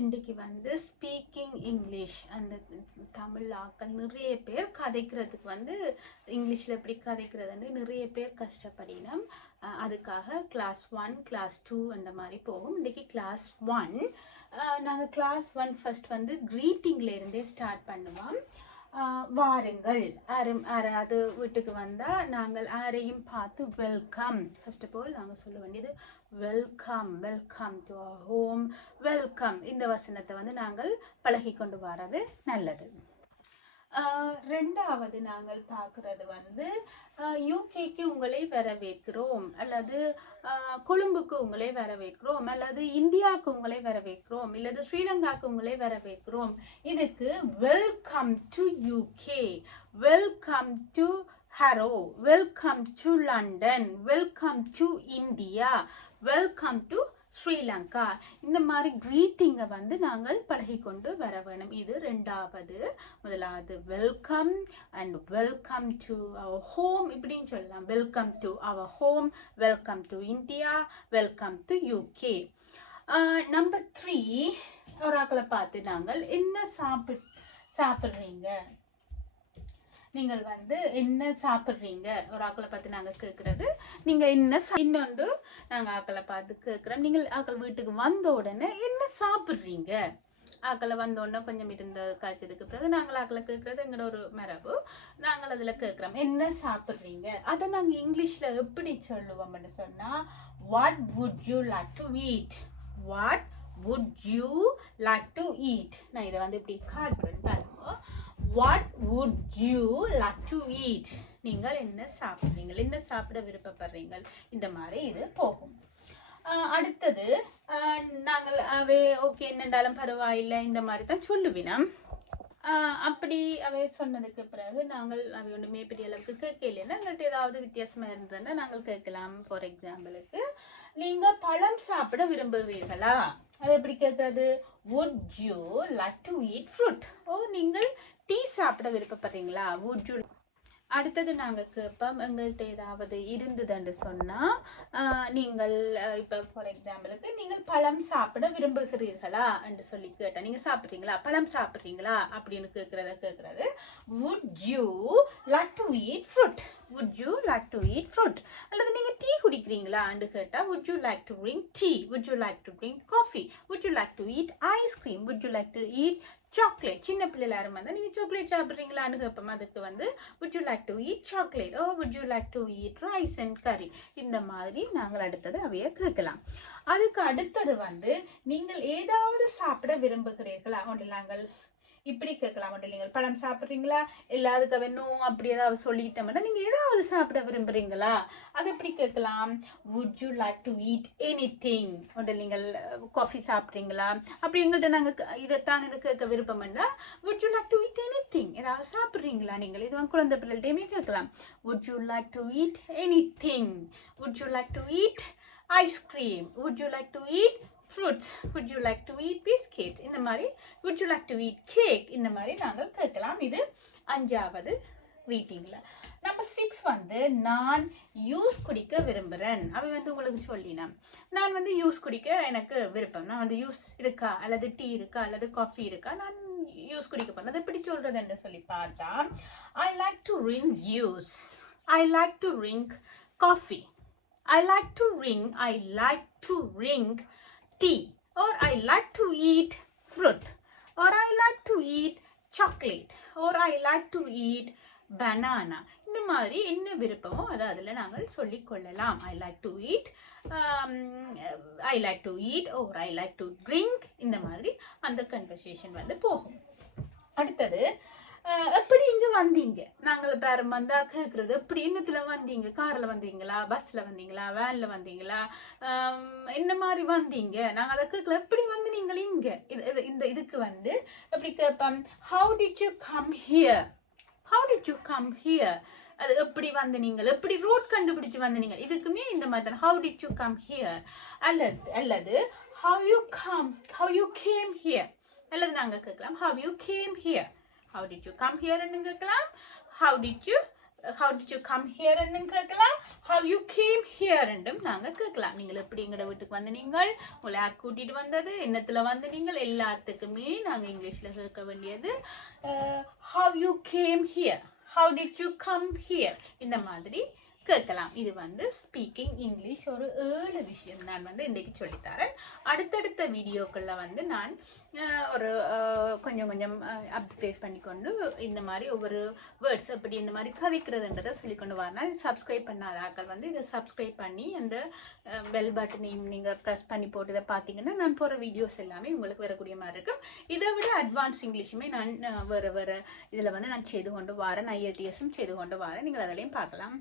இன்றைக்கு வந்து speaking English அந்த தமிழ் ஆக்கள் நிறைய பேர் கதைக்கிறதுக்கு வந்து இங்கிலீஷில் எப்படி கதைக்கிறதுன்னு நிறைய பேர் கஷ்டப்படினோம். அதுக்காக கிளாஸ் 1 கிளாஸ் 2 அந்த மாதிரி போகும். இன்றைக்கி கிளாஸ் 1 நாங்கள் கிளாஸ் 1 ஃபர்ஸ்ட் வந்து க்ரீட்டிங்லேருந்தே ஸ்டார்ட் பண்ணுவோம். வாருங்கள், யாராவது வீட்டுக்கு வந்தால் நாங்கள் யாரையும் பார்த்து வெல்கம். ஃபர்ஸ்ட் ஆஃப் ஆல் நாங்கள் சொல்ல வேண்டியது welcome, welcome to our home, welcome. இந்த வசனத்தை வந்து நாங்கள் பழகி கொண்டு வர்றது நல்லது. ரெண்டாவது நாங்கள் பார்க்கறது வந்து யூகேக்கு உங்களை வரவேற்கிறோம், அல்லது கொழும்புக்கு உங்களை வரவேற்கிறோம், அல்லது இந்தியாவுக்கு உங்களை வரவேற்கிறோம், அல்லது ஸ்ரீலங்காவுக்கு உங்களை வரவேற்கிறோம். இதுக்கு welcome to UK, welcome to ஹரோ, welcome to London, welcome to India, welcome to Sri Lanka. இந்த மாதிரி க்ரீட்டிங்கை வந்து நாங்கள் பழகி கொண்டு வர வேணும். இது ரெண்டாவது. முதலாவது welcome and welcome to our home இப்படின்னு சொல்லலாம். Welcome to our home, welcome to India, welcome to UK. Number 3, ஒரு ஆக்களை பார்த்து நாங்கள் என்ன சாப்பிட்றீங்க, நீங்கள் வந்து என்ன சாப்பிட்றீங்க, ஒரு ஆக்களை பார்த்து நாங்கள் கேட்குறது. நீங்கள் என்ன இன்னொன்று நாங்கள் ஆக்களை பார்த்து கேட்குறோம், நீங்கள் ஆக்கள் வீட்டுக்கு வந்த உடனே என்ன சாப்பிட்றீங்க. ஆக்களை வந்த உடனே கொஞ்சம் இருந்த காய்ச்சதுக்கு பிறகு நாங்கள் ஆக்களை கேட்குறது எங்களோட ஒரு மரபு. நாங்கள் அதில் கேட்குறோம் என்ன சாப்பிட்றீங்க. அதை நாங்கள் இங்கிலீஷில் எப்படி சொல்லுவோம்னு சொன்னால் what would you like to eat, what would you like to eat. நான் இதை வந்து இப்படி காட்டுறேன் பாருங்க. What would you like to eat? நீங்கள் என்ன சாப்பிட்றீங்க, என்ன சாப்பிட விருப்பப்படுறீங்க, இந்த மாதிரி இது போகும். அடுத்தது நாங்கள் அவை ஓகே என்னென்றாலும் பரவாயில்லை இந்த மாதிரி தான் சொல்லுவினோம். அப்படி அவை சொன்னதுக்கு பிறகு நாங்கள் அவை ஒன்றுமே பெரிய அளவுக்கு கேட்கலைன்னா எங்கள்கிட்ட ஏதாவது வித்தியாசமாக இருந்ததுன்னா நாங்கள் கேட்கலாம். ஃபார் எக்ஸாம்பிளுக்கு நீங்கள் பழம் சாப்பிட விரும்புகிறீர்களா, அது எப்படி கேட்கறது. would you like to eat fruit? ஓ நீங்கள் டீ சாப்பிட விருப்பப்படுறீங்களா, would you. அடுத்தது நாங்கள் கேட்போம் எங்கள்கிட்ட ஏதாவது இருந்ததுன்னு சொன்னால் நீங்கள் இப்போ ஃபார் எக்ஸாம்பிளுக்கு நீங்கள் பழம் சாப்பிட விரும்புகிறீர்களா என்று சொல்லி கேட்டால் நீங்கள் சாப்பிட்றீங்களா, பழம் சாப்பிட்றீங்களா அப்படின்னு கேட்குறது would you like to eat fruit, would you like to eat fruit. அல்லது நீங்கள் டீ குடிக்கிறீங்களான்னு கேட்டால் would you like to drink tea, would you like to drink coffee, would you like to eat ice cream, would you like to eat chocolate. சின்ன பிள்ளைல யாரும் வந்தால் நீங்கள் chocolate சாப்பிட்றீங்களான்னு கேட்போம். அதுக்கு வந்து would you like to eat chocolate, or would you like to eat rice and curry. இந்த மாதிரி நாங்கள் அடுத்தது அவைய கேட்கலாம். அதுக்கு அடுத்தது வந்து நீங்கள் ஏதாவது சாப்பிட விரும்புகிறீர்களா ஒன்று நாங்கள் இப்படி கேட்கலாம். ஒன்று நீங்கள் பழம் சாப்பிட்றீங்களா, எல்லாத்துக்கு வேணும் அப்படி ஏதாவது சொல்லிட்டோம்னா நீங்கள் ஏதாவது சாப்பிட விரும்புகிறீங்களா, அது எப்படி கேட்கலாம். would you like to eat anything. ஒன்று நீங்கள் காஃபி சாப்பிட்றீங்களா, அப்படி எங்கள்கிட்ட நாங்கள் இதைத்தான் கேட்க விருப்பம்னா would you like to eat anything, ஏதாவது சாப்பிட்றீங்களா நீங்கள். இது குழந்தை பிள்ளைகிட்டையுமே கேட்கலாம். would you like to eat anything, would you like to eat ice cream, would you like to eat fruits, would you like to eat biscuits. இந்த மாதிரி would you like to eat cake இந்த மாதிரி நாங்கள் கேட்கலாம். இது 5வது ரீட்டிங்ல. Number 6 வந்து நான் யூஸ் குடிக்க விரும்புகிறேன். அவை வந்து உங்களுக்கு சொல்லினேன். நான் வந்து யூஸ் குடிக்க எனக்கு விருப்பம். நான் வந்து யூஸ் இருக்கா, அல்லது டீ இருக்கா, அல்லது காஃபி இருக்கா, நான் யூஸ் குடிக்க போனது எப்படி சொல்றதுன்னு சொல்லி பார்த்தா I like to drink juice, I like to drink coffee, I like to drink tea, or I like to eat fruit, or I like to eat chocolate, or I like to eat banana. இந்த மாதிரி என்ன விருப்பமோ அதை அதில் நாங்கள் சொல்லிக் கொள்ளலாம். I like to eat, I like to eat, or I like to drink. இந்த மாதிரி அந்த கன்வர்சேஷன் வந்து போகும். அடுத்தது எப்படி இங்கே வந்தீங்க, நாங்கள் பேரம் வந்தா கேட்குறது எப்படி என்னத்துல வந்தீங்க, காரில் வந்தீங்களா, பஸ்ஸில் வந்தீங்களா, வேனில் வந்தீங்களா, இந்த மாதிரி வந்தீங்க. நாங்கள் அதை கேட்கல எப்படி வந்து நீங்கள் இங்கே இதுக்கு வந்து எப்படி கேட்போம். how did you come here, how did you come here. அது எப்படி வந்து நீங்கள் எப்படி ரோட் கண்டுபிடிச்சு வந்து நீங்கள். இதுக்குமே இந்த மாதிரி தான் how did you come here, அல்லது how you came here, அல்லது நாங்கள் கேட்கலாம் how you came here, how did you come here ன்னு கேட்கலாம். how did you how did you come here ன்னு கேட்கலாம். how you came here ன்னும் நாங்க கேட்கலாம். நீங்கள் எப்படி எங்கட வீட்டுக்கு வந்து நீங்கள் உங்களை யார் கூட்டிட்டு வந்தது, என்னத்துல வந்து நீங்கள், எல்லாத்துக்குமே நாங்க இங்கிலீஷ்ல கேட்க வேண்டியது how you came here, how did you come here இந்த மாதிரி கேட்கலாம். இது வந்து ஸ்பீக்கிங் இங்கிலீஷ் ஒரு 7 விஷயம் நான் வந்து இன்றைக்கு சொல்லித்தரேன். அடுத்தடுத்த வீடியோக்களில் வந்து நான் ஒரு கொஞ்சம் கொஞ்சம் அப்டேட் பண்ணிக்கொண்டு இந்த மாதிரி ஒவ்வொரு வேர்ட்ஸ் எப்படி இந்த மாதிரி கதைக்கிறதுன்றதை சொல்லிக்கொண்டு வரேன். இது சப்ஸ்கிரைப் பண்ணாத ஆக்கள் வந்து இதை சப்ஸ்கிரைப் பண்ணி அந்த பெல் பட்டனையும் நீங்கள் ப்ரெஸ் பண்ணி போட்டு இதை பார்த்தீங்கன்னா நான் போகிற வீடியோஸ் எல்லாமே உங்களுக்கு வரக்கூடிய மாதிரி இருக்கும். இதை விட அட்வான்ஸ் இங்கிலீஷுமே நான் வேறு இதில் வந்து நான் செய்து கொண்டு வரேன். IELTSம் செய்து கொண்டு வரேன். நீங்கள் அதிலையும் பார்க்கலாம்.